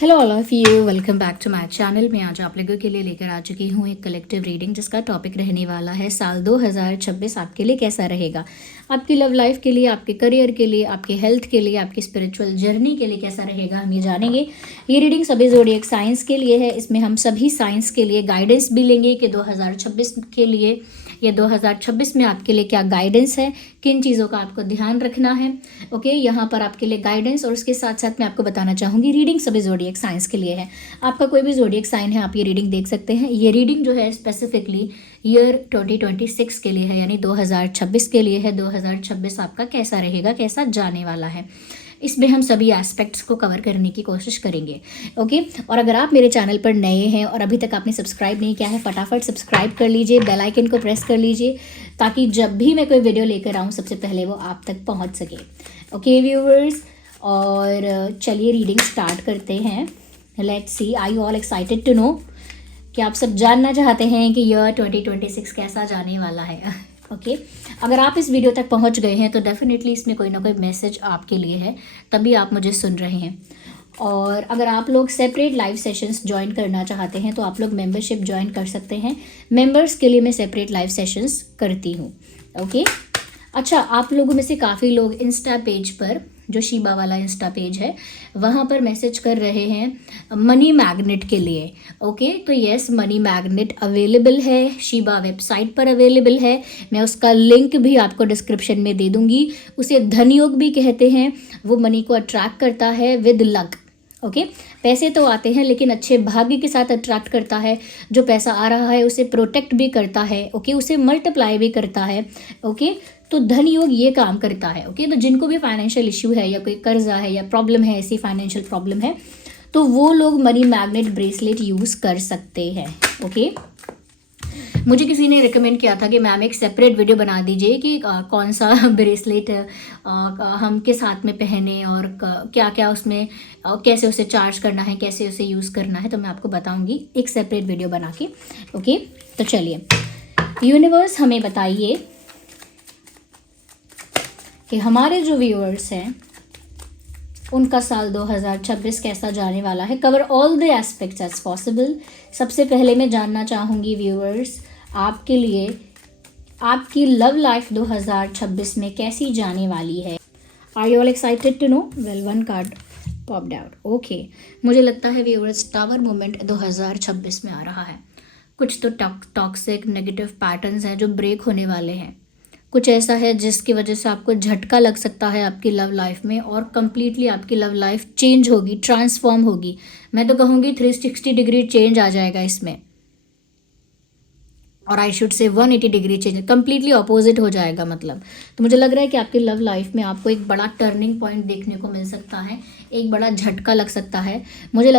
Hello all of you, welcome back to my channel. मैं आज आप लोगों के लिए लेकर आ चुकी हूँ एक कलेक्टिव रीडिंग जिसका टॉपिक रहने वाला है साल 2026 आपके लिए कैसा रहेगा। आपकी लव लाइफ के लिए, आपके करियर के लिए, आपके हेल्थ के लिए, आपकी स्पिरिचुअल जर्नी के लिए कैसा रहेगा, हम ये जानेंगे। ये रीडिंग सभी ज़ोडिएक साइंस के लिए है। इसमें हम सभी साइंस के लिए गाइडेंस भी लेंगे कि 2026 के लिए, ये 2026 में आपके लिए क्या गाइडेंस है, किन चीज़ों का आपको ध्यान रखना है। ओके, यहाँ पर आपके लिए गाइडेंस और उसके साथ साथ मैं आपको बताना चाहूँगी रीडिंग सभी ज़ोडिएक साइंस के लिए है। आपका कोई भी ज़ोडिएक साइन है, आप ये रीडिंग देख सकते हैं। ये रीडिंग जो है स्पेसिफिकली ईयर 2026 के लिए है, यानी 2026 के लिए है। 2026 आपका कैसा रहेगा, कैसा जाने वाला है, इसमें हम सभी एस्पेक्ट्स को कवर करने की कोशिश करेंगे। ओके, और अगर आप मेरे चैनल पर नए हैं और अभी तक आपने सब्सक्राइब नहीं किया है, फटाफट सब्सक्राइब कर लीजिए, बेल आइकन को प्रेस कर लीजिए ताकि जब भी मैं कोई वीडियो लेकर आऊँ सबसे पहले वो आप तक पहुँच सके। ओके व्यूअर्स, और चलिए रीडिंग स्टार्ट करते हैं। Let's see, I all excited to know कि आप सब जानना चाहते हैं कि ईयर 2026 कैसा जाने वाला है। ओके, अगर आप इस वीडियो तक पहुंच गए हैं तो डेफिनेटली इसमें कोई ना कोई मैसेज आपके लिए है, तभी आप मुझे सुन रहे हैं। और अगर आप लोग सेपरेट लाइव सेशंस ज्वाइन करना चाहते हैं तो आप लोग मेंबरशिप ज्वाइन कर सकते हैं। मेंबर्स के लिए मैं सेपरेट लाइव सेशंस करती हूँ। ओके, अच्छा, आप लोगों में से काफ़ी लोग इंस्टा पेज पर, जो शीबा वाला इंस्टा पेज है, वहाँ पर मैसेज कर रहे हैं मनी मैग्नेट के लिए। ओके, तो यस, मनी मैग्नेट अवेलेबल है, शीबा वेबसाइट पर अवेलेबल है। मैं उसका लिंक भी आपको डिस्क्रिप्शन में दे दूँगी। उसे धन योग भी कहते हैं। वो मनी को अट्रैक्ट करता है विद लक। ओके, पैसे तो आते हैं लेकिन अच्छे भाग्य के साथ अट्रैक्ट करता है। जो पैसा आ रहा है उसे प्रोटेक्ट भी करता है। ओके, उसे मल्टीप्लाई भी करता है। ओके, तो धन योग ये काम करता है। ओके, तो जिनको भी फाइनेंशियल इश्यू है या कोई कर्जा है या प्रॉब्लम है, ऐसी फाइनेंशियल प्रॉब्लम है, तो वो लोग मनी मैग्नेट ब्रेसलेट यूज़ कर सकते हैं। ओके, मुझे किसी ने रिकमेंड किया था कि मैम एक सेपरेट वीडियो बना दीजिए कि कौन सा ब्रेसलेट हम किस हाथ में पहने और क्या क्या उसमें कैसे उसे चार्ज करना है, कैसे उसे यूज़ करना है। तो मैं आपको बताऊंगी एक सेपरेट वीडियो बना के। ओके, तो चलिए, यूनिवर्स हमें बताइए कि हमारे जो व्यूअर्स हैं उनका साल 2026 कैसा जाने वाला है। Cover all the aspects as possible. सबसे पहले मैं जानना चाहूँगी व्यूअर्स, आपके लिए आपकी लव लाइफ 2026 में कैसी जाने वाली है। Are you all excited to know? Well, one card popped out. Okay, मुझे लगता है व्यूअर्स टावर मोमेंट 2026 में आ रहा है। कुछ तो टॉक्सिक नेगेटिव पैटर्न्स हैं जो ब्रेक होने वाले हैं। कुछ ऐसा है जिसकी वजह से आपको झटका लग सकता है आपकी लव लाइफ में, और कम्प्लीटली आपकी लव लाइफ चेंज होगी, ट्रांसफॉर्म होगी। मैं तो कहूँगी 360 डिग्री चेंज आ जाएगा इसमें, और I should say 180 degree change, completely opposite हो जाएगा मतलब। तो मुझे लग रहा है कि आपकी लव लाइफ में आपको एक बड़ा टर्निंग पॉइंट देखने को मिल सकता है, एक बड़ा झटका लग सकता है। मुझे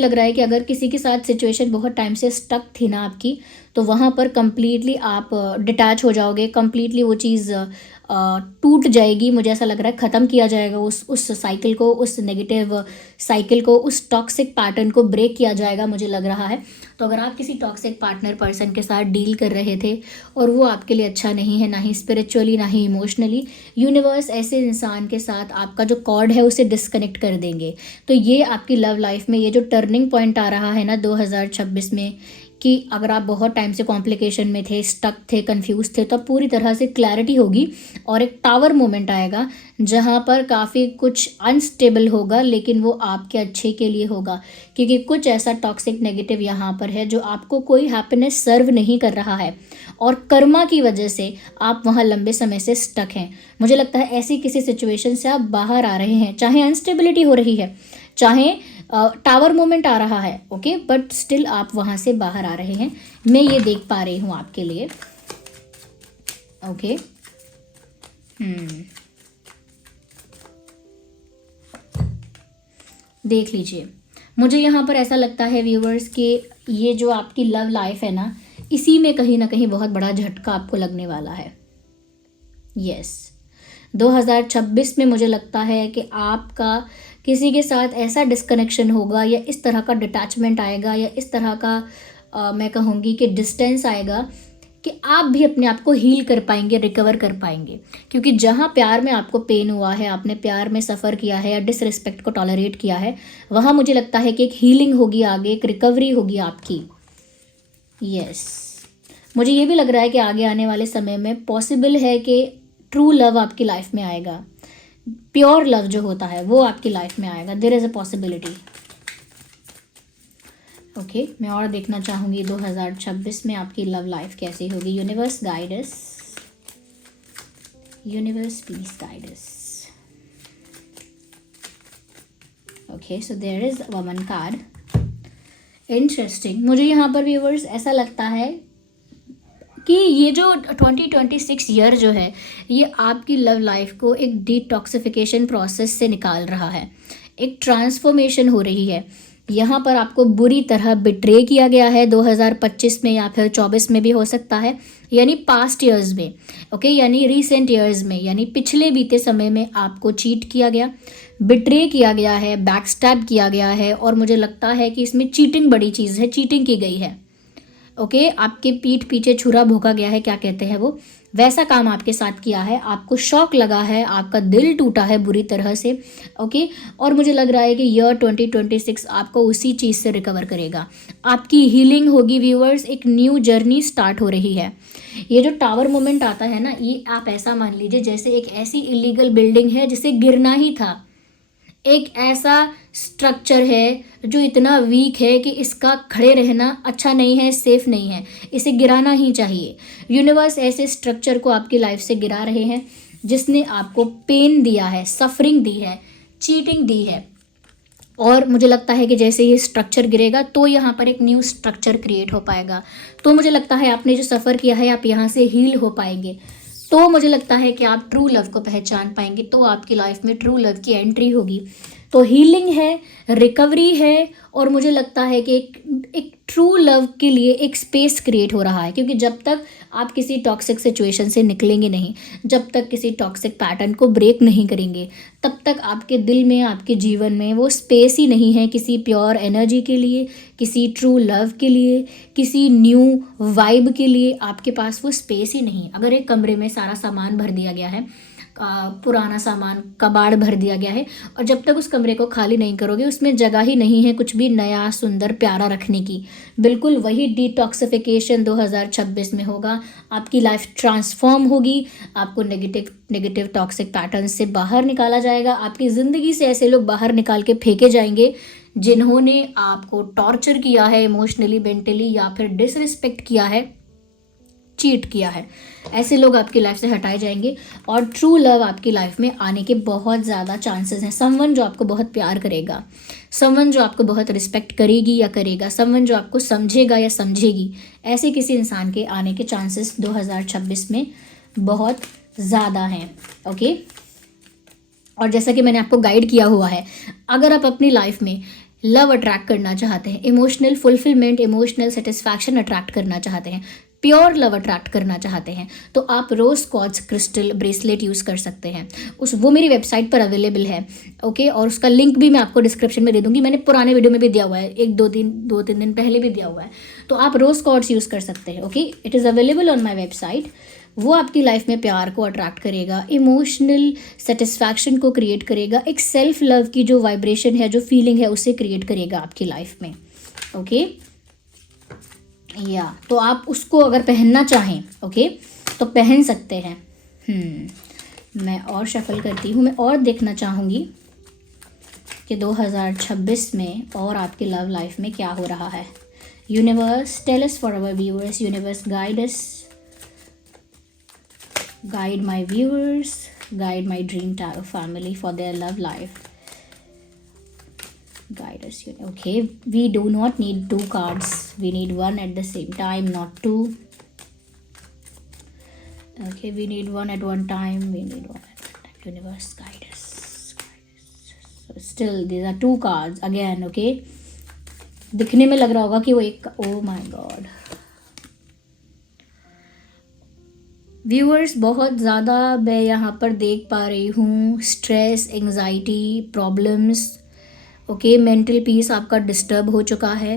लग रहा है कि अगर किसी के साथ सिचुएशन बहुत टाइम से स्टक थी ना आपकी, तो वहाँ पर कम्प्लीटली आप डिटैच हो जाओगे, कम्प्लीटली वो चीज़ टूट जाएगी। मुझे ऐसा लग रहा है ख़त्म किया जाएगा उस साइकिल को, उस नेगेटिव साइकिल को, उस टॉक्सिक पैटर्न को ब्रेक किया जाएगा, मुझे लग रहा है। तो अगर आप किसी टॉक्सिक पार्टनर पर्सन के साथ डील कर रहे थे और वो आपके लिए अच्छा नहीं है, ना ही स्पिरिचुअली ना ही इमोशनली, यूनिवर्स ऐसे इंसान के साथ आपका जो कॉर्ड है उसे डिस्कनेक्ट कर देंगे। तो ये आपकी लव लाइफ में ये जो टर्निंग पॉइंट आ रहा है ना 2026 में, कि अगर आप बहुत टाइम से कॉम्प्लिकेशन में थे, स्टक थे, कंफ्यूज थे, तो अब पूरी तरह से क्लैरिटी होगी और एक टावर मोमेंट आएगा जहाँ पर काफ़ी कुछ अनस्टेबल होगा, लेकिन वो आपके अच्छे के लिए होगा। क्योंकि कुछ ऐसा टॉक्सिक नेगेटिव यहाँ पर है जो आपको कोई हैप्पीनेस सर्व नहीं कर रहा है, और कर्मा की वजह से आप वहाँ लंबे समय से स्टक हैं। मुझे लगता है ऐसी किसी सिचुएशन से आप बाहर आ रहे हैं, चाहे अनस्टेबिलिटी हो रही है, चाहे टावर मोमेंट आ रहा है। ओके, बट स्टिल आप वहाँ से बाहर आ रहे हैं, मैं ये देख पा रही हूँ आपके लिए। ओके, देख लीजिए, मुझे यहाँ पर ऐसा लगता है व्यूवर्स कि ये जो आपकी लव लाइफ है ना, इसी में कहीं ना कहीं बहुत बड़ा झटका आपको लगने वाला है। यस, 2026 में मुझे लगता है कि आपका किसी के साथ ऐसा डिस्कनेक्शन होगा, या इस तरह का डिटैचमेंट आएगा, या इस तरह का मैं कहूँगी कि डिस्टेंस आएगा कि आप भी अपने आप को हील कर पाएंगे, रिकवर कर पाएंगे। क्योंकि जहाँ प्यार में आपको पेन हुआ है, आपने प्यार में सफ़र किया है या डिसरिस्पेक्ट को टॉलरेट किया है, वहाँ मुझे लगता है कि एक हीलिंग होगी आगे, एक रिकवरी होगी आपकी। यस, मुझे ये भी लग रहा है कि आगे आने वाले समय में पॉसिबल है कि ट्रू लव आपकी लाइफ में आएगा, प्योर लव जो होता है वो आपकी लाइफ में आएगा। There is a possibility. Okay, मैं और देखना चाहूँगी 2026 में आपकी लव लाइफ कैसी होगी। Universe guide us, universe please guide us. Okay, so there is woman card. Interesting. मुझे यहाँ पर व्यूअर्स ऐसा लगता है कि ये जो 2026 ईयर जो है, ये आपकी लव लाइफ को एक डिटॉक्सिफिकेशन प्रोसेस से निकाल रहा है, एक ट्रांसफॉर्मेशन हो रही है। यहाँ पर आपको बुरी तरह बिट्रे किया गया है 2025 में, या फिर 24 में भी हो सकता है, यानी पास्ट ईयर्स में। ओके, यानी रीसेंट ईयर्स में, यानी पिछले बीते समय में आपको चीट किया गया, बिट्रे किया गया है, बैकस्टैब किया गया है। और मुझे लगता है कि इसमें चीटिंग बड़ी चीज़ है, चीटिंग की गई है। ओके, आपके पीठ पीछे छुरा भोंका गया है, क्या कहते हैं वो, वैसा काम आपके साथ किया है। आपको शॉक लगा है, आपका दिल टूटा है बुरी तरह से। ओके, और मुझे लग रहा है कि ईयर 2026 आपको उसी चीज़ से रिकवर करेगा, आपकी हीलिंग होगी व्यूअर्स, एक न्यू जर्नी स्टार्ट हो रही है। ये जो टावर मोमेंट आता है ना, ये आप ऐसा मान लीजिए जैसे एक ऐसी इलीगल बिल्डिंग है जिसे गिरना ही था, एक ऐसा स्ट्रक्चर है जो इतना वीक है कि इसका खड़े रहना अच्छा नहीं है, सेफ नहीं है, इसे गिराना ही चाहिए। यूनिवर्स ऐसे स्ट्रक्चर को आपकी लाइफ से गिरा रहे हैं जिसने आपको पेन दिया है, सफरिंग दी है, चीटिंग दी है। और मुझे लगता है कि जैसे ये स्ट्रक्चर गिरेगा तो यहाँ पर एक न्यू स्ट्रक्चर क्रिएट हो पाएगा। तो मुझे लगता है आपने जो सफ़र किया है आप यहाँ से हील हो पाएंगे। तो मुझे लगता है कि आप ट्रू लव को पहचान पाएंगे, तो आपकी लाइफ में ट्रू लव की एंट्री होगी। तो हीलिंग है, रिकवरी है, और मुझे लगता है कि एक ट्रू लव के लिए एक स्पेस क्रिएट हो रहा है। क्योंकि जब तक आप किसी टॉक्सिक सिचुएशन से निकलेंगे नहीं, जब तक किसी टॉक्सिक पैटर्न को ब्रेक नहीं करेंगे, तब तक आपके दिल में, आपके जीवन में वो स्पेस ही नहीं है किसी प्योर एनर्जी के लिए, किसी ट्रू लव के लिए, किसी न्यू वाइब के लिए। आपके पास वो स्पेस ही नहीं। अगर एक कमरे में सारा सामान भर दिया गया है, पुराना सामान, कबाड़ भर दिया गया है, और जब तक उस कमरे को खाली नहीं करोगे उसमें जगह ही नहीं है कुछ भी नया, सुंदर, प्यारा रखने की। बिल्कुल वही डिटॉक्सिफिकेशन 2026 में होगा। आपकी लाइफ ट्रांसफॉर्म होगी, आपको नेगेटिव टॉक्सिक पैटर्न से बाहर निकाला जाएगा। आपकी ज़िंदगी से ऐसे लोग बाहर निकाल के फेंके जाएंगे जिन्होंने आपको टॉर्चर किया है इमोशनली, मेंटली, या फिर डिसरिस्पेक्ट किया है, चीट किया है। ऐसे लोग आपकी लाइफ से हटाए जाएंगे और ट्रू लव आपकी लाइफ में आने के बहुत ज़्यादा चांसेस हैं। समवन जो आपको बहुत प्यार करेगा, समवन जो आपको बहुत रिस्पेक्ट करेगी या करेगा, समवन जो आपको समझेगा या समझेगी, ऐसे किसी इंसान के आने के चांसेस 2026 में बहुत ज़्यादा हैं। ओके, और जैसा कि मैंने आपको गाइड किया हुआ है, अगर आप अपनी लाइफ में लव अट्रैक्ट करना चाहते हैं, emotional fulfilment, emotional satisfaction attract करना चाहते हैं, प्योर लव अट्रैक्ट करना चाहते हैं, तो आप रोज़ क्वार्ट्ज क्रिस्टल ब्रेसलेट यूज़ कर सकते हैं। वो मेरी वेबसाइट पर अवेलेबल है। ओके, और उसका लिंक भी मैं आपको डिस्क्रिप्शन में दे दूंगी। मैंने पुराने वीडियो में भी दिया हुआ है, दो तीन दिन पहले भी दिया हुआ है। तो आप रोज़ क्वार्ट्ज यूज़ कर सकते हैं। Okay, it is available on my website. वो आपकी लाइफ में प्यार को अट्रैक्ट करेगा, इमोशनल सेटिस्फैक्शन को क्रिएट करेगा, एक सेल्फ लव की जो वाइब्रेशन है, जो फीलिंग है, उसे क्रिएट करेगा आपकी लाइफ में। ओके, या तो आप उसको अगर पहनना चाहें, ओके, तो पहन सकते हैं। मैं और शफल करती हूँ। मैं और देखना चाहूँगी कि 2026 में और आपके लव लाइफ में क्या हो रहा है। Universe tell us for our viewers, universe guide us, guide my viewers, guide my dream family for their love life, guide us. Okay, we do not need two cards, we need one at the same time, not two. Okay, we need one at one time, we need one at one time. Universe guide us, guide us. So still these are two cards again. Okay, दिखने में लग रहा होगा कि वो एक, oh my god viewers, बहुत ज़्यादा मैं यहाँ पर देख पा रही हूँ stress, anxiety, problems. Okay, mental peace आपका डिस्टर्ब हो चुका है।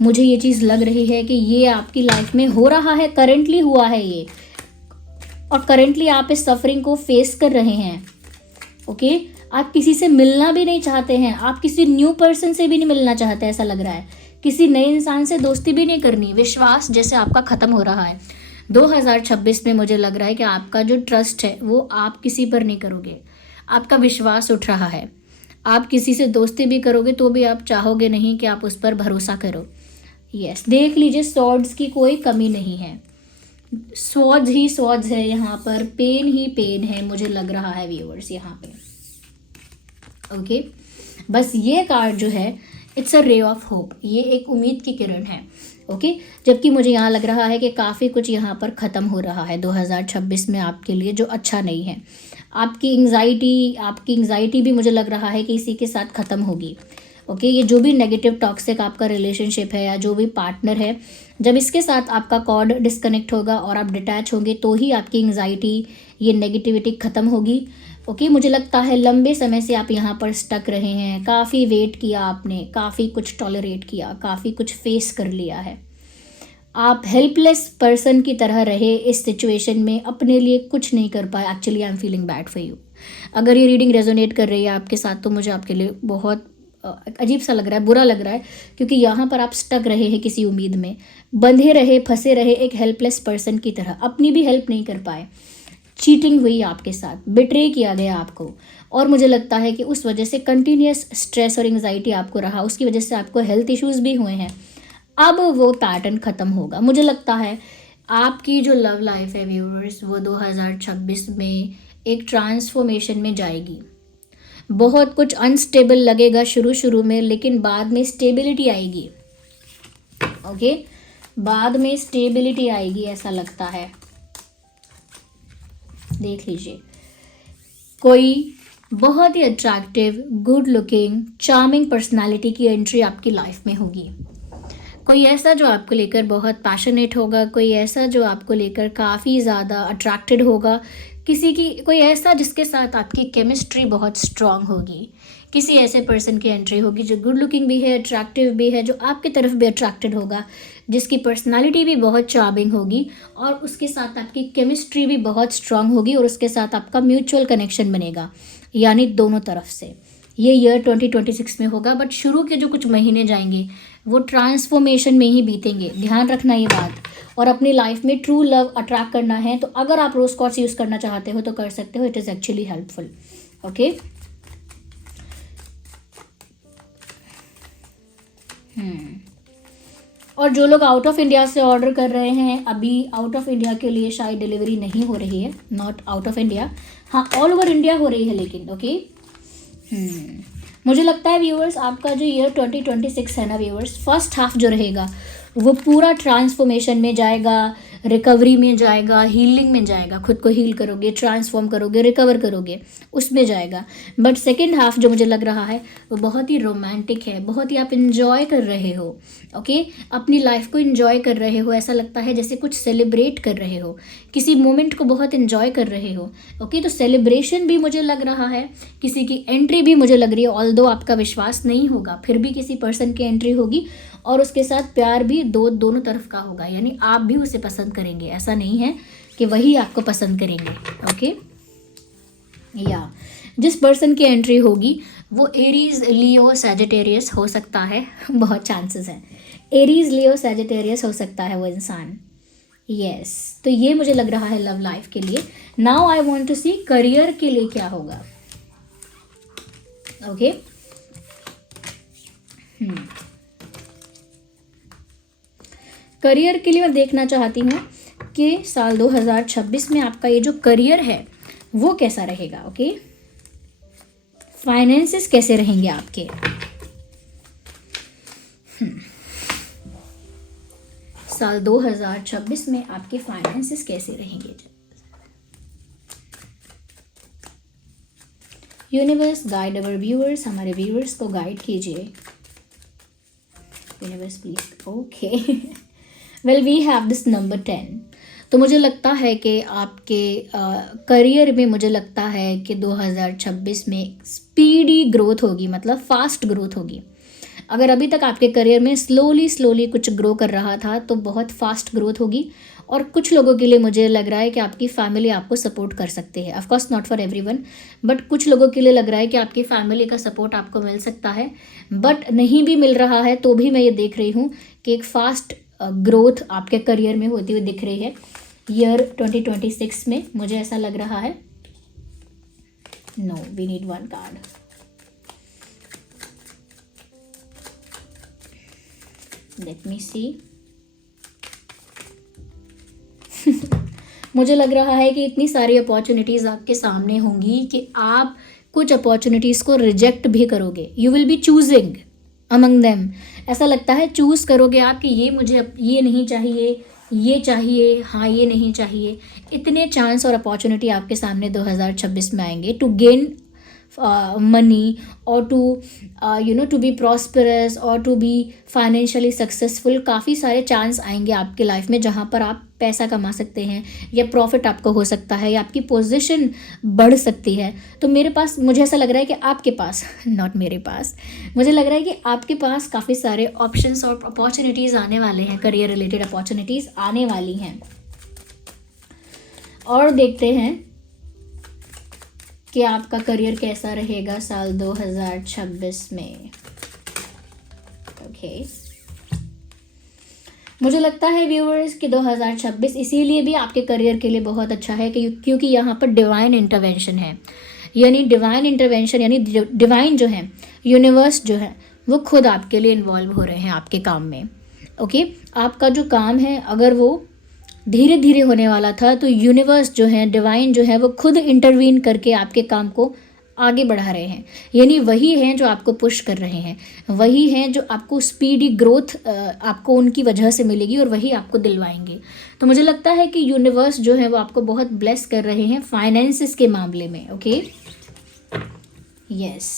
मुझे ये चीज़ लग रही है कि ये आपकी लाइफ में हो रहा है, करेंटली हुआ है ये, और करेंटली आप इस सफरिंग को फेस कर रहे हैं। ओके, आप किसी से मिलना भी नहीं चाहते हैं, आप किसी न्यू पर्सन से भी नहीं मिलना चाहते, ऐसा लग रहा है। किसी नए इंसान से दोस्ती भी नहीं करनी, विश्वास जैसे आपका ख़त्म हो रहा है। 2026 में मुझे लग रहा है कि आपका जो ट्रस्ट है वो आप किसी पर नहीं करोगे, आपका विश्वास उठ रहा है। आप किसी से दोस्ती भी करोगे तो भी आप चाहोगे नहीं कि आप उस पर भरोसा करो। यस, देख लीजिए, स्वॉर्ड्स की कोई कमी नहीं है, स्वॉर्ड्स ही स्वॉर्ड्स है यहाँ पर, पेन ही पेन है मुझे लग रहा है व्यूअर्स यहाँ पे। ओके, बस ये कार्ड जो है it's a ray of hope, ये एक उम्मीद की किरण है। ओके, जबकि मुझे यहाँ लग रहा है कि काफ़ी कुछ यहाँ पर ख़त्म हो रहा है 2026 में आपके लिए, जो अच्छा नहीं है। आपकी एंग्जाइटी भी मुझे लग रहा है कि इसी के साथ ख़त्म होगी। ओके, ये जो भी नेगेटिव टॉक्सिक आपका रिलेशनशिप है या जो भी पार्टनर है, जब इसके साथ आपका कॉर्ड डिस्कनेक्ट होगा और आप डिटैच होंगे तो ही आपकी एंग्जाइटी, ये नेगेटिविटी ख़त्म होगी। ओके, मुझे लगता है लंबे समय से आप यहाँ पर स्टक रहे हैं, काफ़ी वेट किया आपने, काफ़ी कुछ टॉलरेट किया, काफ़ी कुछ फेस कर लिया है। आप हेल्पलेस पर्सन की तरह रहे इस सिचुएशन में, अपने लिए कुछ नहीं कर पाए। Actually I am feeling bad for you. अगर ये रीडिंग रेजोनेट कर रही है आपके साथ तो मुझे आपके लिए बहुत अजीब सा लग रहा है, बुरा लग रहा है, क्योंकि यहाँ पर आप स्टक रहे हैं किसी उम्मीद में, बंधे रहे, फंसे रहे एक हेल्पलेस पर्सन की तरह, अपनी भी हेल्प नहीं कर पाए। चीटिंग हुई आपके साथ, बिट्रे किया गया आपको, और मुझे लगता है कि उस वजह से कंटिन्यूस स्ट्रेस और एंग्जाइटी आपको रहा, उसकी वजह से आपको हेल्थ इश्यूज़ भी हुए हैं। अब वो पैटर्न ख़त्म होगा। मुझे लगता है आपकी जो लव लाइफ है व्यूअर्स, वो 2026 में एक ट्रांसफॉर्मेशन में जाएगी। बहुत कुछ अनस्टेबल लगेगा शुरू में, लेकिन बाद में स्टेबिलिटी आएगी। ओके, बाद में स्टेबिलिटी आएगी ऐसा लगता है। देख लीजिए, कोई बहुत ही attractive, good looking, charming personality की एंट्री आपकी लाइफ में होगी। कोई ऐसा जो आपको लेकर बहुत पैशनेट होगा, कोई ऐसा जो आपको लेकर काफ़ी ज़्यादा अट्रैक्टेड होगा, कोई ऐसा जिसके साथ आपकी केमिस्ट्री बहुत स्ट्रांग होगी। किसी ऐसे पर्सन की एंट्री होगी जो गुड लुकिंग भी है, अट्रैक्टिव भी है, जो आपकी तरफ भी अट्रैक्टेड होगा, जिसकी पर्सनालिटी भी बहुत चार्मिंग होगी, और उसके साथ आपकी केमिस्ट्री भी बहुत स्ट्रांग होगी, और उसके साथ आपका म्यूचुअल कनेक्शन बनेगा, यानी दोनों तरफ से। ये ईयर 2026 में होगा, बट शुरू के जो कुछ महीने जाएंगे वो ट्रांसफॉर्मेशन में ही बीतेंगे, ध्यान रखना ये बात। और अपनी लाइफ में ट्रू लव अट्रैक्ट करना है तो अगर आप रोज क्वार्ट्ज यूज़ करना चाहते हो तो कर सकते हो, it is actually helpful. Okay, और जो लोग आउट ऑफ इंडिया से ऑर्डर कर रहे हैं, अभी आउट ऑफ इंडिया के लिए शायद डिलीवरी नहीं हो रही है, नॉट आउट ऑफ इंडिया, हाँ ऑल ओवर इंडिया हो रही है लेकिन। ओके, मुझे लगता है व्यूअर्स आपका जो ईयर 2026 है ना व्यूअर्स, फर्स्ट हाफ जो रहेगा वो पूरा ट्रांसफॉर्मेशन में जाएगा, रिकवरी में जाएगा, हीलिंग में जाएगा, खुद को हील करोगे, ट्रांसफॉर्म करोगे, रिकवर करोगे, उसमें जाएगा। बट सेकेंड हाफ जो मुझे लग रहा है वो बहुत ही रोमांटिक है, बहुत ही आप इन्जॉय कर रहे हो। ओके, अपनी लाइफ को इन्जॉय कर रहे हो, ऐसा लगता है जैसे कुछ सेलिब्रेट कर रहे हो, किसी मोमेंट को बहुत इन्जॉय कर रहे हो। ओके, तो सेलिब्रेशन भी मुझे लग रहा है, किसी की एंट्री भी मुझे लग रही है, ऑल्दो आपका विश्वास नहीं होगा फिर भी किसी पर्सन की एंट्री होगी, और उसके साथ प्यार भी दोनों तरफ का होगा, यानी आप भी उसे पसंद करेंगे, ऐसा नहीं है कि वही आपको पसंद करेंगे। ओके, या जिस पर्सन की एंट्री होगी वो एरीज, लियो, सैजिटेरियस हो सकता है, बहुत चांसेस हैं, एरीज, लियो, सैजिटेरियस हो सकता है वो इंसान। यस, तो ये मुझे लग रहा है लव लाइफ के लिए। Now I want to see career के लिए क्या होगा। ओके, करियर के लिए मैं देखना चाहती हूँ कि साल 2026 में आपका ये जो करियर है वो कैसा रहेगा। ओके, फाइनेंसेस कैसे रहेंगे आपके। साल 2026 में आपके फाइनेंसेस कैसे रहेंगे। यूनिवर्स गाइड अवर व्यूअर्स, हमारे व्यूअर्स को गाइड कीजिए universe please. Okay, well we have this number 10। तो मुझे लगता है कि आपके करियर में मुझे लगता है कि 2026 में स्पीडी ग्रोथ होगी, मतलब फास्ट ग्रोथ होगी। अगर अभी तक आपके करियर में स्लोली कुछ ग्रो कर रहा था तो बहुत फास्ट ग्रोथ होगी। और कुछ लोगों के लिए मुझे लग रहा है कि आपकी फैमिली आपको सपोर्ट कर सकती है। Of course not for everyone, but कुछ लोगों के लिए लग रहा है कि आपकी फैमिली का सपोर्ट आपको मिल सकता है। बट नहीं भी मिल रहा है तो भी मैं ये देख रही हूँ कि एक फास्ट ग्रोथ आपके करियर में होती हुई दिख रही है ईयर 2026 में, मुझे ऐसा लग रहा है। No, we need one card. Let me see. मुझे लग रहा है कि इतनी सारी अपॉर्चुनिटीज़ आपके सामने होंगी कि आप कुछ अपॉर्चुनिटीज़ को रिजेक्ट भी करोगे। You will be choosing among them. ऐसा लगता है चूज़ करोगे आप कि ये मुझे ये नहीं चाहिए, ये चाहिए, हाँ ये नहीं चाहिए। इतने चांस और अपॉर्चुनिटी आपके सामने 2026 में आएंगे to gain money or to to be prosperous or to be financially successful। काफ़ी सारे चांस आएंगे आपके लाइफ में जहाँ पर आप पैसा कमा सकते हैं या प्रॉफिट आपको हो सकता है या आपकी पोजीशन बढ़ सकती है। तो मेरे पास, मुझे ऐसा लग रहा है कि आपके पास, नॉट मेरे पास, मुझे लग रहा है कि आपके पास काफ़ी सारे ऑप्शंस और अपॉर्चुनिटीज़ आने वाले हैं, करियर रिलेटेड अपॉर्चुनिटीज़ आने वाली हैं। और देखते हैं कि आपका करियर कैसा रहेगा साल 2026 में। ओके, मुझे लगता है व्यूअर्स कि 2026 इसीलिए भी आपके करियर के लिए बहुत अच्छा है क्योंकि यहाँ पर डिवाइन इंटरवेंशन है। यानी डिवाइन इंटरवेंशन यानी डिवाइन जो है, यूनिवर्स जो है, वो खुद आपके लिए इन्वॉल्व हो रहे हैं आपके काम में। ओके, आपका जो काम है अगर वो धीरे धीरे होने वाला था तो यूनिवर्स जो है, डिवाइन जो है, वो खुद इंटरवीन करके आपके काम को आगे बढ़ा रहे हैं। यानी वही हैं जो आपको पुश कर रहे हैं, वही हैं जो आपको स्पीडी ग्रोथ आपको उनकी वजह से मिलेगी और वही आपको दिलवाएंगे। तो मुझे लगता है कि यूनिवर्स जो है वो आपको बहुत ब्लेस कर रहे हैं फाइनेंसिस के मामले में। Okay, yes.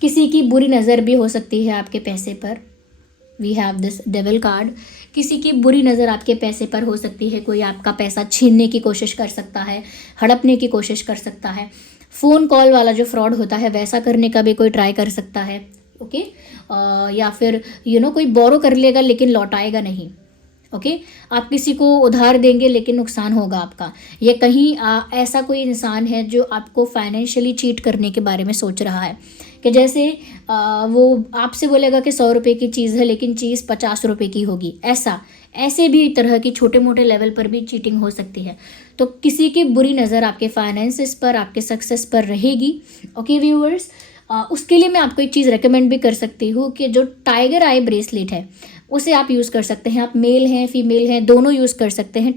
किसी की बुरी नज़र भी हो सकती है आपके पैसे पर। We have this devil card. किसी की बुरी नज़र आपके पैसे पर हो सकती है। कोई आपका पैसा छीनने की कोशिश कर सकता है, हड़पने की कोशिश कर सकता है। फ़ोन कॉल वाला जो फ्रॉड होता है वैसा करने का भी कोई ट्राई कर सकता है। ओके, या फिर कोई बोरो कर लेगा लेकिन लौटाएगा नहीं। ओके, आप किसी को उधार देंगे लेकिन नुकसान होगा आपका। या कहीं ऐसा कोई इंसान है जो आपको फाइनेंशियली चीट करने के बारे में सोच रहा है कि जैसे वो आपसे बोलेगा कि 100 रुपये की चीज़ है लेकिन चीज़ 50 रुपये की होगी। ऐसे भी तरह की छोटे मोटे लेवल पर भी चीटिंग हो सकती है। तो किसी की बुरी नज़र आपके फाइनेंसेस पर, आपके सक्सेस पर रहेगी। ओके व्यूअर्स, उसके लिए मैं आपको एक चीज़ रेकमेंड भी कर सकती हूँ कि जो टाइगर आई ब्रेसलेट है उसे आप यूज़ कर सकते हैं। आप मेल हैं, फीमेल हैं, दोनों यूज़ कर सकते हैं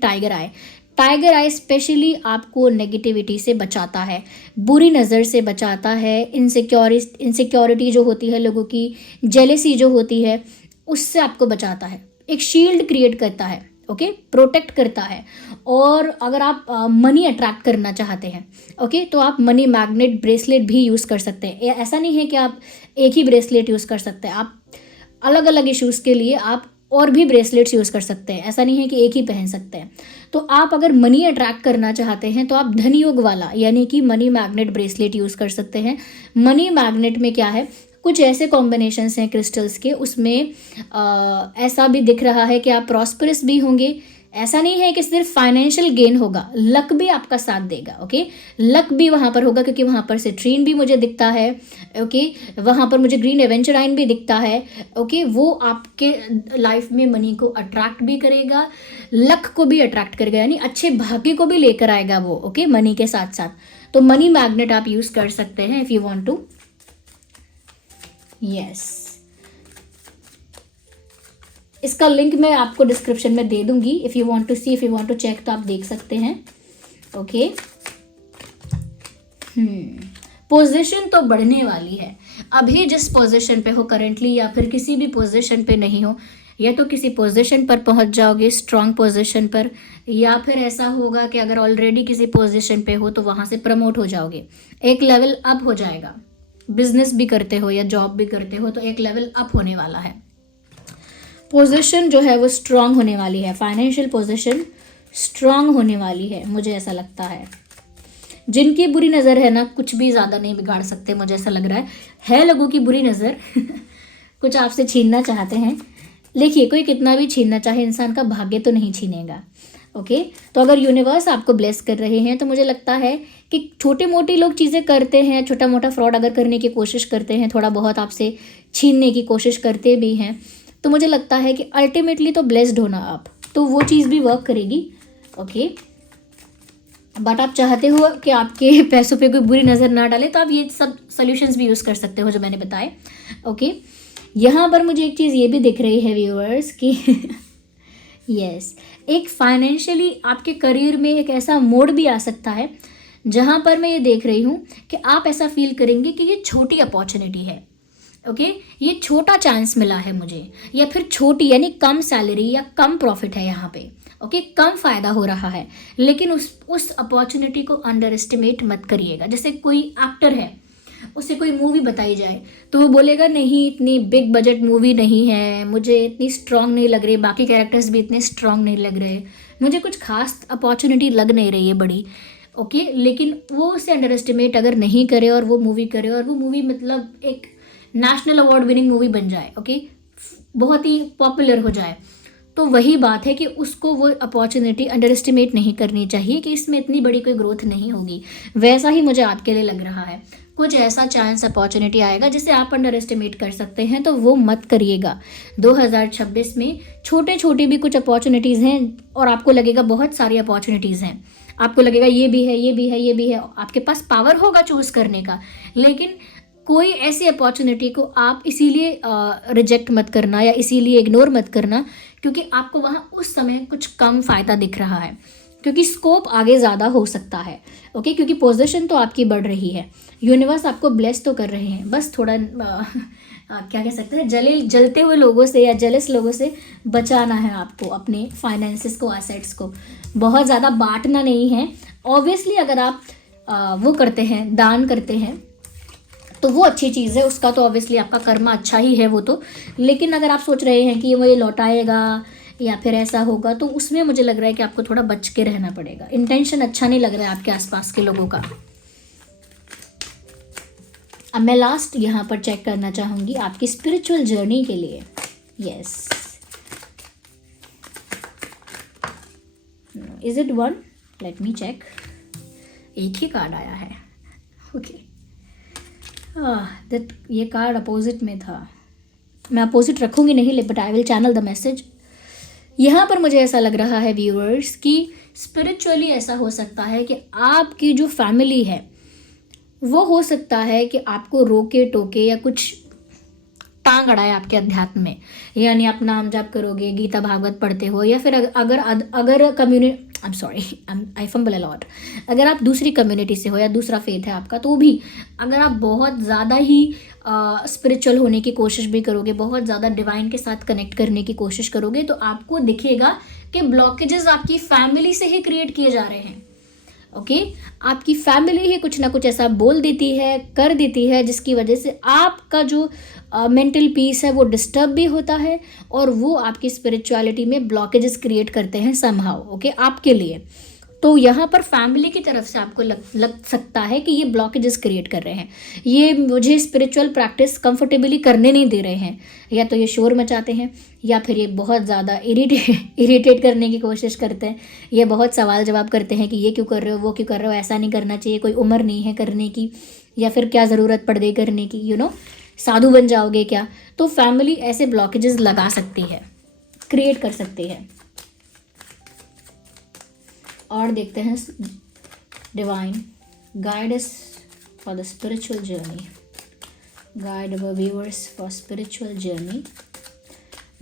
टाइगर आई स्पेशली आपको नेगेटिविटी से बचाता है, बुरी नज़र से बचाता है, इनसिक्योरिटी जो होती है लोगों की, जेलेसी जो होती है, उससे आपको बचाता है। एक शील्ड क्रिएट करता है। ओके, प्रोटेक्ट करता है। और अगर आप मनी अट्रैक्ट करना चाहते हैं, ओके, तो आप मनी मैग्नेट ब्रेसलेट भी यूज़ कर सकते हैं। ऐसा नहीं है कि आप एक ही ब्रेसलेट यूज़ कर सकते हैं। आप अलग अलग इश्यूज़ के लिए आप और भी ब्रेसलेट्स यूज़ कर सकते हैं। ऐसा नहीं है कि एक ही पहन सकते हैं। तो आप अगर मनी अट्रैक्ट करना चाहते हैं तो आप धन योग वाला यानी कि मनी मैग्नेट ब्रेसलेट यूज़ कर सकते हैं। मनी मैग्नेट में क्या है, कुछ ऐसे कॉम्बिनेशंस हैं क्रिस्टल्स के, उसमें ऐसा भी दिख रहा है कि आप प्रॉस्परस भी होंगे। ऐसा नहीं है कि सिर्फ फाइनेंशियल गेन होगा, लक भी आपका साथ देगा। ओके, लक भी वहाँ पर होगा क्योंकि वहाँ पर सिट्रीन भी मुझे दिखता है। ओके, वहाँ पर मुझे ग्रीन एवेंचराइन भी दिखता है। ओके, वो आपके लाइफ में मनी को अट्रैक्ट भी करेगा, लक को भी अट्रैक्ट करेगा, यानी अच्छे भाग्य को भी लेकर आएगा वो। ओके, मनी के साथ साथ। तो मनी मैग्नेट आप यूज़ कर सकते हैं if you want to. Yes, इसका लिंक मैं आपको डिस्क्रिप्शन में दे दूंगी। If you want to see, if you want to check, तो आप देख सकते हैं। ओके, पोजीशन तो बढ़ने वाली है। अभी जिस पोजीशन पे हो करेंटली, या फिर किसी भी पोजीशन पे नहीं हो, या तो किसी पोजीशन पर पहुंच जाओगे, स्ट्रांग पोजीशन पर, या फिर ऐसा होगा कि अगर ऑलरेडी किसी पोजीशन पे हो तो वहां से प्रमोट हो जाओगे, एक लेवल अप हो जाएगा। बिजनेस भी करते हो या जॉब भी करते हो तो एक लेवल अप होने वाला है। पोजीशन जो है वो स्ट्रांग होने वाली है, फाइनेंशियल पोजीशन स्ट्रांग होने वाली है, मुझे ऐसा लगता है। जिनकी बुरी नज़र है ना, कुछ भी ज़्यादा नहीं बिगाड़ सकते, मुझे ऐसा लग रहा है लोगों की बुरी नज़र कुछ आपसे छीनना चाहते हैं। देखिए, कोई कितना भी छीनना चाहे, इंसान का भाग्य तो नहीं छीनेगा। ओके, तो अगर यूनिवर्स आपको ब्लेस कर रहे हैं तो मुझे लगता है कि छोटे मोटी लोग चीज़ें करते हैं, छोटा मोटा फ्रॉड अगर करने की कोशिश करते हैं, थोड़ा बहुत आपसे छीनने की कोशिश करते भी हैं, तो मुझे लगता है कि अल्टीमेटली तो ब्लेस्ड होना आप, तो वो चीज़ भी वर्क करेगी। ओके, बट आप चाहते हो कि आपके पैसों पे कोई बुरी नज़र ना डाले, तो आप ये सब सॉल्यूशंस भी यूज़ कर सकते हो जो मैंने बताए। ओके, यहाँ पर मुझे एक चीज़ ये भी दिख रही है व्यूअर्स कि यस, एक फाइनेंशियली आपके करियर में एक ऐसा मोड़ भी आ सकता है जहाँ पर मैं ये देख रही हूँ कि आप ऐसा फील करेंगे कि ये छोटी अपॉर्चुनिटी है। ओके, ये छोटा चांस मिला है मुझे, या फिर छोटी यानी कम सैलरी या कम प्रॉफिट है यहाँ पे। ओके, कम फ़ायदा हो रहा है, लेकिन उस अपॉर्चुनिटी को अंडर एस्टिमेट मत करिएगा। जैसे कोई एक्टर है, उसे कोई मूवी बताई जाए तो वो बोलेगा नहीं, इतनी बिग बजट मूवी नहीं है, मुझे इतनी स्ट्रांग नहीं लग रही, बाकी कैरेक्टर्स भी इतने स्ट्रांग नहीं लग रहे, मुझे कुछ खास अपॉर्चुनिटी लग नहीं रही है बड़ी। ओके, लेकिन वो उसे अंडर एस्टिमेट अगर नहीं करे और वो मूवी करे, और वो मूवी मतलब एक नेशनल अवार्ड विनिंग मूवी बन जाए, ओके, बहुत ही पॉपुलर हो जाए, तो वही बात है कि उसको वो अपॉर्चुनिटी अंडर एस्टिमेट नहीं करनी चाहिए कि इसमें इतनी बड़ी कोई ग्रोथ नहीं होगी। वैसा ही मुझे आपके लिए लग रहा है, कुछ ऐसा चांस अपॉर्चुनिटी आएगा जिसे आप अंडर एस्टिमेट कर सकते हैं, तो वो मत करिएगा। 2026 में छोटे छोटे भी कुछ अपॉर्चुनिटीज़ हैं और आपको लगेगा बहुत सारी अपॉर्चुनिटीज़ हैं, आपको लगेगा ये भी है, ये भी है, ये भी है, आपके पास पावर होगा चूज़ करने का, लेकिन कोई ऐसी अपॉर्चुनिटी को आप इसीलिए रिजेक्ट मत करना या इसीलिए इग्नोर मत करना क्योंकि आपको वहाँ उस समय कुछ कम फ़ायदा दिख रहा है, क्योंकि स्कोप आगे ज़्यादा हो सकता है। ओके, क्योंकि पोजीशन तो आपकी बढ़ रही है, यूनिवर्स आपको ब्लेस तो कर रहे हैं, बस थोड़ा क्या कह सकते हैं, जलते हुए लोगों से या जेलस लोगों से बचाना है आपको, अपने फाइनेंसेस को, एसेट्स को बहुत ज़्यादा बांटना नहीं है। ऑब्वियसली अगर आप वो करते हैं, दान करते हैं, तो वो अच्छी चीज़ है, उसका तो ऑब्वियसली आपका कर्मा अच्छा ही है वो तो, लेकिन अगर आप सोच रहे हैं कि ये मुझे लौटाएगा या फिर ऐसा होगा, तो उसमें मुझे लग रहा है कि आपको थोड़ा बच के रहना पड़ेगा। इंटेंशन अच्छा नहीं लग रहा है आपके आसपास के लोगों का। अब मैं लास्ट यहाँ पर चेक करना चाहूँगी आपकी स्पिरिचुअल जर्नी के लिए। Yes, is it one? Let me check. एक ही कार्ड आया है। ओके, दैट ये कार्ड अपोजिट में था, मैं अपोजिट रखूँगी नहीं, but I will channel the message. यहाँ पर मुझे ऐसा लग रहा है व्यूअर्स कि स्पिरिचुअली ऐसा हो सकता है कि आपकी जो फैमिली है वो हो सकता है कि आपको रोके टोके या कुछ टांग अड़ाए आपके अध्यात्म में, यानी आप नाम जाप करोगे, गीता भागवत पढ़ते हो, या फिर अगर community, I am sorry, I fumble a lot, अगर आप दूसरी कम्युनिटी से हो या दूसरा फेथ है आपका, तो भी अगर आप बहुत ज़्यादा ही स्पिरिचुअल होने की कोशिश भी करोगे, बहुत ज़्यादा डिवाइन के साथ कनेक्ट करने की कोशिश करोगे, तो आपको दिखेगा कि ब्लॉकेजेस आपकी फैमिली से ही क्रिएट किए जा रहे हैं। ओके, आपकी फैमिली ही कुछ ना कुछ ऐसा बोल देती है, कर देती है, जिसकी वजह से आपका जो मेंटल पीस है वो डिस्टर्ब भी होता है, और वो आपकी स्पिरिचुअलिटी में ब्लॉकेजेस क्रिएट करते हैं समहाउ। ओके, आपके लिए तो यहाँ पर फैमिली की तरफ से आपको लग सकता है कि ये ब्लॉकेजेस क्रिएट कर रहे हैं, ये मुझे स्पिरिचुअल प्रैक्टिस कंफर्टेबली करने नहीं दे रहे हैं, या तो ये शोर मचाते हैं, या फिर ये बहुत ज़्यादा इरिटेट करने की कोशिश करते हैं, ये बहुत सवाल जवाब करते हैं कि ये क्यों कर रहे हो, वो क्यों कर रहे हो, ऐसा नहीं करना चाहिए, कोई उम्र नहीं है करने की, या फिर क्या ज़रूरत पड़ गई करने की, यू नो, साधु बन जाओगे क्या। तो फैमिली ऐसे ब्लॉकेजेस लगा सकती है, क्रिएट कर सकती है। और देखते हैं divine guide us for the spiritual journey, guide our viewers for spiritual journey.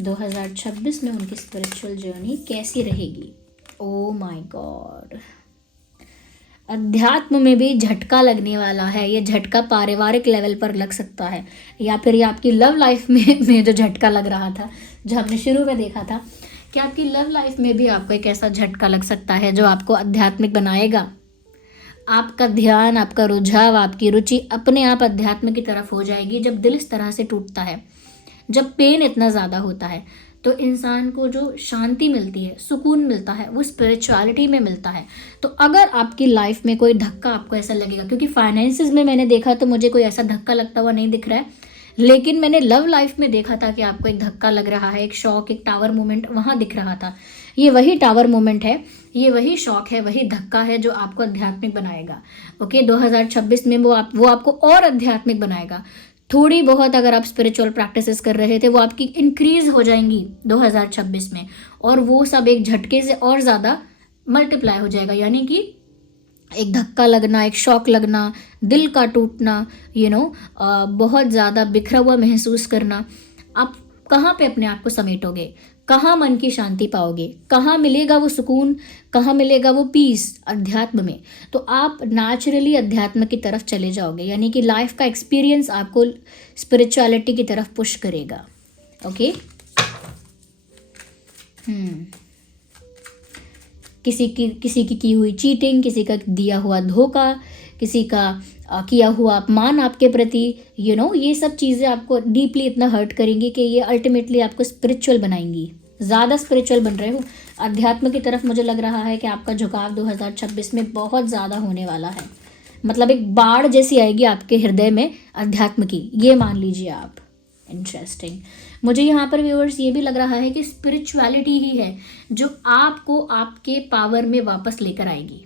2026 में उनकी स्पिरिचुअल जर्नी कैसी रहेगी? ओ माय गॉड, अध्यात्म में भी झटका लगने वाला है। ये झटका पारिवारिक लेवल पर लग सकता है, या फिर ये आपकी लव लाइफ में जो झटका लग रहा था, जो हमने शुरू में देखा था, कि आपकी लव लाइफ में भी आपको एक ऐसा झटका लग सकता है जो आपको आध्यात्मिक बनाएगा। आपका ध्यान, आपका रुझाव, आपकी रुचि अपने आप अध्यात्म की तरफ हो जाएगी जब दिल इस तरह से टूटता है, जब पेन इतना ज़्यादा होता है। तो इंसान को जो शांति मिलती है, सुकून मिलता है, वो स्पिरिचुअलिटी में मिलता है। तो अगर आपकी लाइफ में कोई धक्का आपको ऐसा लगेगा, क्योंकि फाइनेंसिस में मैंने देखा तो मुझे कोई ऐसा धक्का लगता हुआ नहीं दिख रहा है, लेकिन मैंने लव लाइफ में देखा था कि आपको एक धक्का लग रहा है, एक शॉक, एक टावर मोमेंट वहाँ दिख रहा था। ये वही टावर मोमेंट है, ये वही शॉक है, वही धक्का है जो आपको आध्यात्मिक बनाएगा। ओके, 2026 में वो आपको और आध्यात्मिक बनाएगा। थोड़ी बहुत अगर आप स्पिरिचुअल प्रैक्टिसेस कर रहे थे वो आपकी इंक्रीज हो जाएंगी 2026 में, और वो सब एक झटके से और ज़्यादा मल्टीप्लाई हो जाएगा। यानी कि एक धक्का लगना, एक शॉक लगना, दिल का टूटना, बहुत ज़्यादा बिखरा हुआ महसूस करना, आप कहाँ पे अपने आप को समेटोगे, कहाँ मन की शांति पाओगे, कहाँ मिलेगा वो सुकून, कहाँ मिलेगा वो पीस? अध्यात्म में। तो आप नेचुरली अध्यात्म की तरफ चले जाओगे, यानी कि लाइफ का एक्सपीरियंस आपको स्पिरिचुअलिटी की तरफ पुश करेगा। ओके, किसी की हुई चीटिंग, किसी का दिया हुआ धोखा, किसी का किया हुआ अपमान आपके प्रति, ये सब चीज़ें आपको डीपली इतना हर्ट करेंगी कि ये अल्टीमेटली आपको स्पिरिचुअल बनाएंगी। ज़्यादा स्पिरिचुअल बन रहे हो, अध्यात्म की तरफ मुझे लग रहा है कि आपका झुकाव 2026 में बहुत ज़्यादा होने वाला है। मतलब एक बाढ़ जैसी आएगी आपके हृदय में अध्यात्म की, ये मान लीजिए आप। इंटरेस्टिंग। मुझे यहाँ पर व्यूअर्स ये भी लग रहा है कि स्पिरिचुअलिटी ही है जो आपको आपके पावर में वापस लेकर आएगी।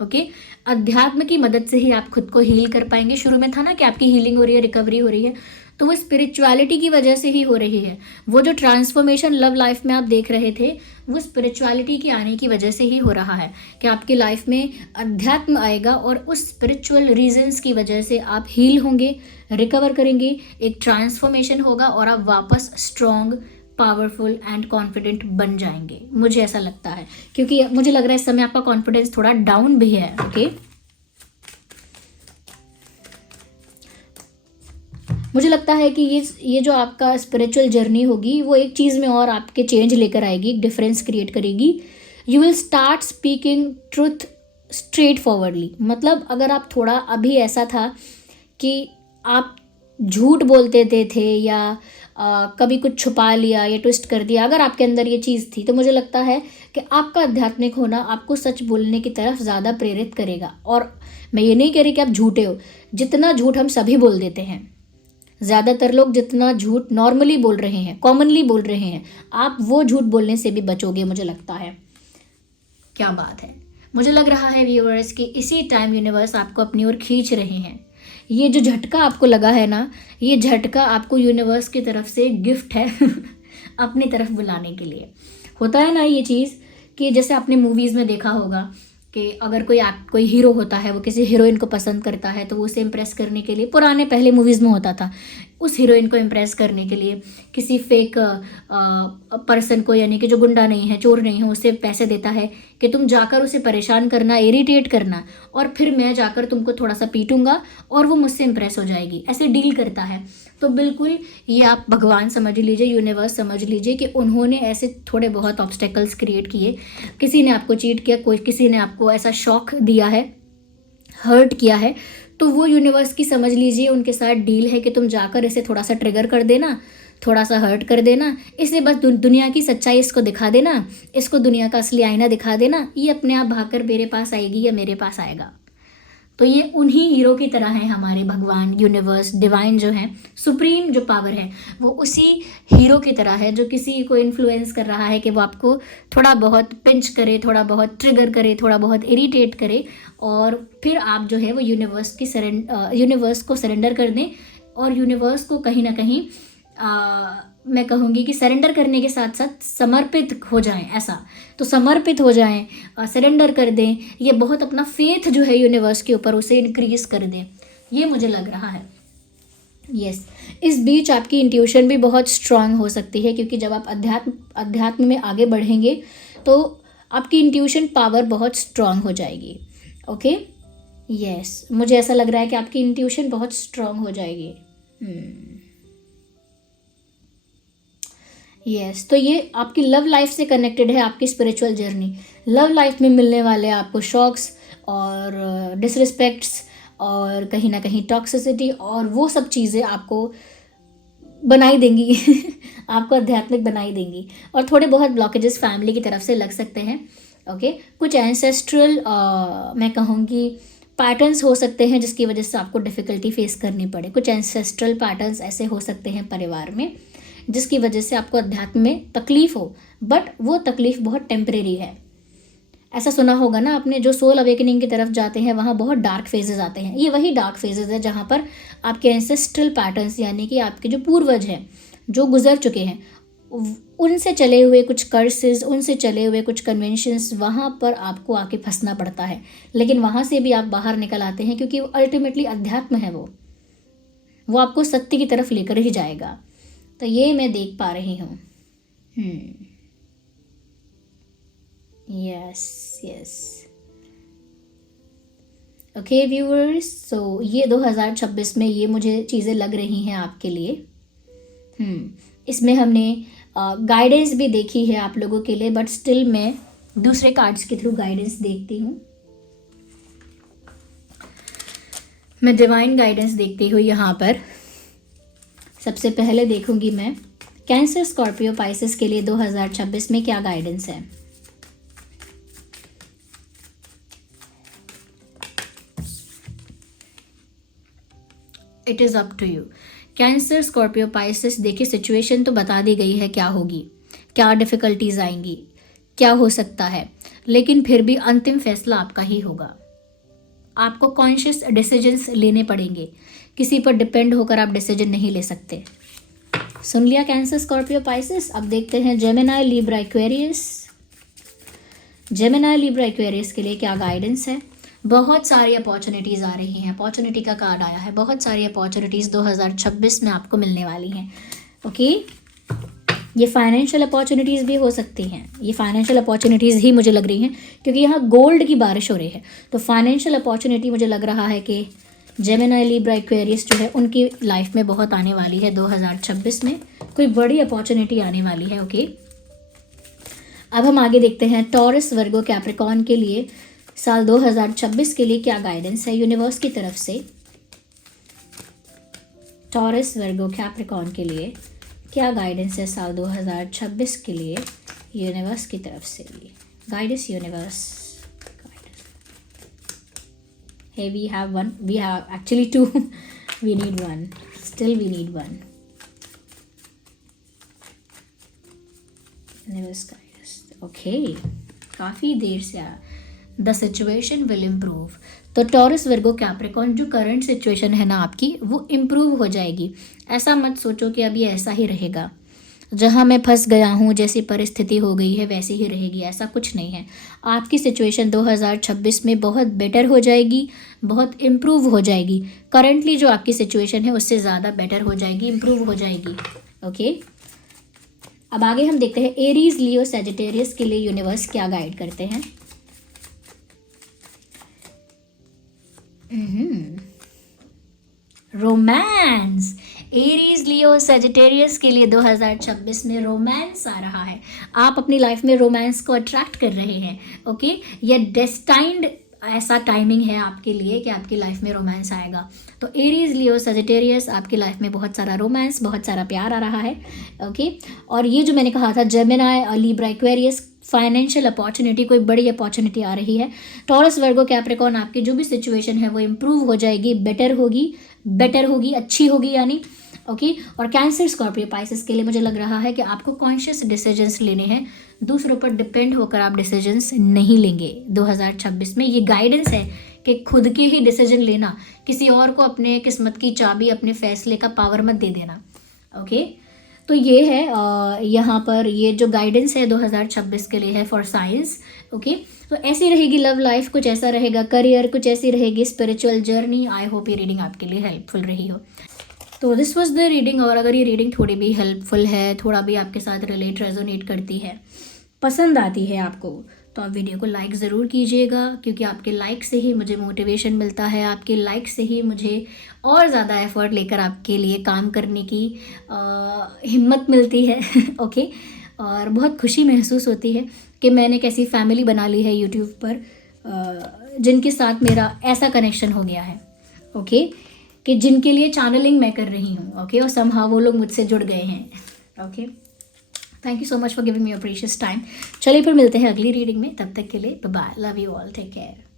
ओके, अध्यात्म की मदद से ही आप खुद को हील कर पाएंगे। शुरू में था ना कि आपकी हीलिंग हो रही है, रिकवरी हो रही है, तो वो स्पिरिचुअलिटी की वजह से ही हो रही है। वो जो ट्रांसफॉर्मेशन लव लाइफ में आप देख रहे थे, वो स्पिरिचुअलिटी के आने की वजह से ही हो रहा है कि आपकी लाइफ में अध्यात्म आएगा और उस स्पिरिचुअल रीजंस की वजह से आप हील होंगे, रिकवर करेंगे, एक ट्रांसफॉर्मेशन होगा और आप वापस स्ट्रॉन्ग, पावरफुल एंड कॉन्फिडेंट बन जाएंगे। मुझे ऐसा लगता है, क्योंकि मुझे लग रहा है इस समय आपका कॉन्फिडेंस थोड़ा डाउन भी है। ओके, मुझे लगता है कि ये जो आपका स्पिरिचुअल जर्नी होगी वो एक चीज़ में और आपके चेंज लेकर आएगी, एक डिफरेंस क्रिएट करेगी। You will start speaking truth straight forwardly. मतलब अगर आप थोड़ा अभी ऐसा था कि आप झूठ बोलते थे या कभी कुछ छुपा लिया या ट्विस्ट कर दिया, अगर आपके अंदर ये चीज़ थी, तो मुझे लगता है कि आपका आध्यात्मिक होना आपको सच बोलने की तरफ ज़्यादा प्रेरित करेगा। और मैं ये नहीं कह रही कि आप झूठे हो, जितना झूठ हम सभी बोल देते हैं, ज़्यादातर लोग जितना झूठ नॉर्मली बोल रहे हैं, कॉमनली बोल रहे हैं, आप वो झूठ बोलने से भी बचोगे, मुझे लगता है। क्या बात है। मुझे लग रहा है व्यूअर्स कि इसी टाइम यूनिवर्स आपको अपनी ओर खींच रहे हैं। ये जो झटका आपको लगा है ना, ये झटका आपको यूनिवर्स की तरफ से गिफ्ट है अपनी तरफ बुलाने के लिए। होता है ना ये चीज़ कि जैसे आपने मूवीज़ में देखा होगा कि अगर कोई हीरो होता है, वो किसी हीरोइन को पसंद करता है, तो वो उसे इम्प्रेस करने के लिए, पुराने पहले मूवीज़ में होता था, उस हीरोइन को इम्प्रेस करने के लिए किसी फेक पर्सन को, यानी कि जो गुंडा नहीं है, चोर नहीं है, उसे पैसे देता है कि तुम जाकर उसे परेशान करना, इरिटेट करना, और फिर मैं जाकर तुमको थोड़ा सा पीटूंगा और वो मुझसे इम्प्रेस हो जाएगी। ऐसे डील करता है। तो बिल्कुल ये आप भगवान समझ लीजिए, यूनिवर्स समझ लीजिए कि उन्होंने ऐसे थोड़े बहुत ऑब्स्टेकल्स क्रिएट किए। किसी ने आपको चीट किया, किसी ने आपको ऐसा शॉक दिया है, हर्ट किया है, तो वो यूनिवर्स की समझ लीजिए उनके साथ डील है कि तुम जाकर इसे थोड़ा सा ट्रिगर कर देना, थोड़ा सा हर्ट कर देना, इसे बस दुनिया की सच्चाई इसको दिखा देना, इसको दुनिया का असली आईना दिखा देना, ये अपने आप भागकर मेरे पास आएगी या मेरे पास आएगा। तो ये उन्हीं हीरो की तरह है हमारे भगवान, यूनिवर्स, डिवाइन जो है, सुप्रीम जो पावर है, वो उसी हीरो की तरह है जो किसी को इन्फ्लुएंस कर रहा है कि वो आपको थोड़ा बहुत पिंच करे, थोड़ा बहुत ट्रिगर करे, थोड़ा बहुत इरिटेट करे, और फिर आप जो है वो यूनिवर्स को सरेंडर कर दें, और यूनिवर्स को कहीं ना कहीं मैं कहूँगी कि सरेंडर करने के साथ साथ समर्पित हो जाएं। ऐसा तो समर्पित हो जाएं, सरेंडर कर दें, ये बहुत अपना फेथ जो है यूनिवर्स के ऊपर उसे इंक्रीज कर दें, ये मुझे लग रहा है। यस, इस बीच आपकी इंट्यूशन भी बहुत स्ट्रांग हो सकती है, क्योंकि जब आप अध्यात्म में आगे बढ़ेंगे तो आपकी इंट्यूशन पावर बहुत स्ट्रांग हो जाएगी। ओके, यस, मुझे ऐसा लग रहा है कि आपकी इंट्यूशन बहुत स्ट्रांग हो जाएगी। यस, तो ये आपकी लव लाइफ से कनेक्टेड है, आपकी स्पिरिचुअल जर्नी। लव लाइफ में मिलने वाले आपको शॉक्स और डिसरिस्पेक्ट्स और कहीं ना कहीं टॉक्सिसिटी और वो सब चीज़ें आपको बनाई देंगी आपको आध्यात्मिक बनाई देंगी। और थोड़े बहुत ब्लॉकेजेस फैमिली की तरफ से लग सकते हैं। ओके, कुछ एंसेस्ट्रल मैं कहूँगी पैटर्न्स हो सकते हैं जिसकी वजह से आपको डिफ़िकल्टी फेस करनी पड़े। कुछ एंसेस्ट्रल पैटर्न्स ऐसे हो सकते हैं परिवार में जिसकी वजह से आपको अध्यात्म में तकलीफ़ हो, बट वो तकलीफ़ बहुत टेम्परेरी है। ऐसा सुना होगा ना आपने, जो सोल अवेकनिंग की तरफ जाते हैं वहाँ बहुत डार्क फेजेस आते हैं। ये वही डार्क फेजेस है जहाँ पर आपके एंसेस्ट्रल पैटर्न्स यानी कि आपके जो पूर्वज हैं जो गुजर चुके हैं उनसे चले हुए कुछ कर्सेस, उनसे चले हुए कुछ कन्वेंशंस, वहाँ पर आपको आके फंसना पड़ता है। लेकिन वहाँ से भी आप बाहर निकल आते हैं क्योंकि अल्टीमेटली अध्यात्म है, वो आपको सत्य की तरफ लेकर ही जाएगा। तो ये मैं देख पा रही हूँ। यस यस, ओके व्यूअर्स, सो ये 2026 में ये मुझे चीज़ें लग रही हैं आपके लिए। इसमें हमने गाइडेंस भी देखी है आप लोगों के लिए, बट स्टिल मैं दूसरे कार्ड्स के थ्रू गाइडेंस देखती हूँ। मैं डिवाइन गाइडेंस देखती हूँ यहाँ पर। सबसे पहले देखूंगी मैं कैंसर, स्कॉर्पियो, पाइसेस के लिए 2026 में क्या गाइडेंस है। It is up to you. Cancer, Scorpio, Pisces, देखिए सिचुएशन तो बता दी गई है क्या होगी, क्या डिफ़िकल्टीज आएंगी, क्या हो सकता है, लेकिन फिर भी अंतिम फैसला आपका ही होगा। आपको कॉन्शियस डिसीजंस लेने पड़ेंगे, किसी पर डिपेंड होकर आप डिसीजन नहीं ले सकते। सुन लिया कैंसर, स्कॉर्पियो, पाइसेस। अब देखते हैं Gemini, Libra, Aquarius. Gemini, Libra, Aquarius के लिए क्या गाइडेंस है। बहुत सारी अपॉर्चुनिटीज़ आ रही हैं, अपॉर्चुनिटी का कार्ड आया है। बहुत सारी अपॉर्चुनिटीज़ 2026 में आपको मिलने वाली हैं। ओके, ये फाइनेंशियल अपॉर्चुनिटीज़ भी हो सकती हैं। ये फाइनेंशियल अपॉर्चुनिटीज़ ही मुझे लग रही हैं क्योंकि यहाँ गोल्ड की बारिश हो रही है। तो फाइनेंशियल अपॉर्चुनिटी मुझे लग रहा है कि जेमिनी, लिब्रा, एक्वेरियस जो है उनकी लाइफ में बहुत आने वाली है। 2026 में कोई बड़ी अपॉर्चुनिटी आने वाली है। ओके, अब हम आगे देखते हैं टॉरस, वर्गो, कैप्रिकॉर्न के लिए साल 2026 के लिए क्या गाइडेंस है यूनिवर्स की तरफ से। टॉरस, वर्गो, कैप्रिकॉर्न के लिए क्या गाइडेंस है साल 2026 के लिए यूनिवर्स की तरफ से। Guidance universe, hey we have one, we have actually two we need one, still we need one. universe guides, okay, काफ़ी देर से आया। The situation will improve. तो टॉरस, वर्गो, कैप्रिकॉर्न, जो करंट सिचुएशन है ना आपकी वो इम्प्रूव हो जाएगी। ऐसा मत सोचो कि अभी ऐसा ही रहेगा, जहाँ मैं फंस गया हूँ, जैसी परिस्थिति हो गई है वैसे ही रहेगी, ऐसा कुछ नहीं है। आपकी सिचुएशन 2026 में बहुत बेटर हो जाएगी, बहुत इम्प्रूव हो जाएगी। करंटली जो आपकी सिचुएशन है उससे ज़्यादा बेटर हो जाएगी, इम्प्रूव हो जाएगी। ओके, अब आगे हम देखते हैं एरीज, लियो, सैजिटेरियस के लिए यूनिवर्स क्या गाइड करते हैं। रोमांस, एरीज, लियो, सैजिटेरियस के लिए 2026 में रोमांस आ रहा है। आप अपनी लाइफ में रोमांस को अट्रैक्ट कर रहे हैं। ओके, ये डेस्टाइंड ऐसा टाइमिंग है आपके लिए कि आपकी लाइफ में रोमांस आएगा। तो एरीज, लियो, सजिटेरियस, आपकी लाइफ में बहुत सारा रोमांस, बहुत सारा प्यार आ रहा है। ओके, और ये जो मैंने कहा था Gemini, Libra, Aquarius, financial opportunity, कोई बड़ी अपॉर्चुनिटी आ रही है। टॉरस, वर्गो, कैप्रिकॉर्न, आपकी जो भी सिचुएशन है वो इम्प्रूव हो जाएगी, बेटर होगी, अच्छी होगी यानी। ओके, और कैंसर, स्कॉर्पियो, पाइसेस के लिए मुझे लग रहा है कि आपको कॉन्शियस डिसीजंस लेने हैं। दूसरों पर डिपेंड होकर आप डिसीजंस नहीं लेंगे 2026 में। ये गाइडेंस है कि खुद के ही डिसीजन लेना, किसी और को अपने किस्मत की चाबी, अपने फैसले का पावर मत दे देना। ओके, तो ये है यहाँ पर ये जो गाइडेंस है 2026 के लिए है फॉर साइंस। ओके, तो ऐसी रहेगी लव लाइफ, कुछ ऐसा रहेगा करियर, कुछ ऐसी रहेगी स्पिरिचुअल जर्नी। आई होप ये रीडिंग आपके लिए हेल्पफुल रही हो। तो दिस वाज द रीडिंग। और अगर ये रीडिंग थोड़ी भी हेल्पफुल है, थोड़ा भी आपके साथ रिलेट, रेजोनेट करती है, पसंद आती है आपको, तो आप वीडियो को लाइक ज़रूर कीजिएगा, क्योंकि आपके लाइक से ही मुझे मोटिवेशन मिलता है, आपके लाइक से ही मुझे और ज़्यादा एफर्ट लेकर आपके लिए काम करने की हिम्मत मिलती है। ओके, और बहुत खुशी महसूस होती है कि मैंने कैसी फैमिली बना ली है यूट्यूब पर, जिनके साथ मेरा ऐसा कनेक्शन हो गया है। ओके, कि जिनके लिए चैनलिंग मैं कर रही हूँ, ओके, और समहाउ वो लोग मुझसे जुड़ गए हैं, okay. Thank you so much for giving me your precious time. चलिए फिर मिलते हैं अगली रीडिंग में, तब तक के लिए bye bye, love you all, take care.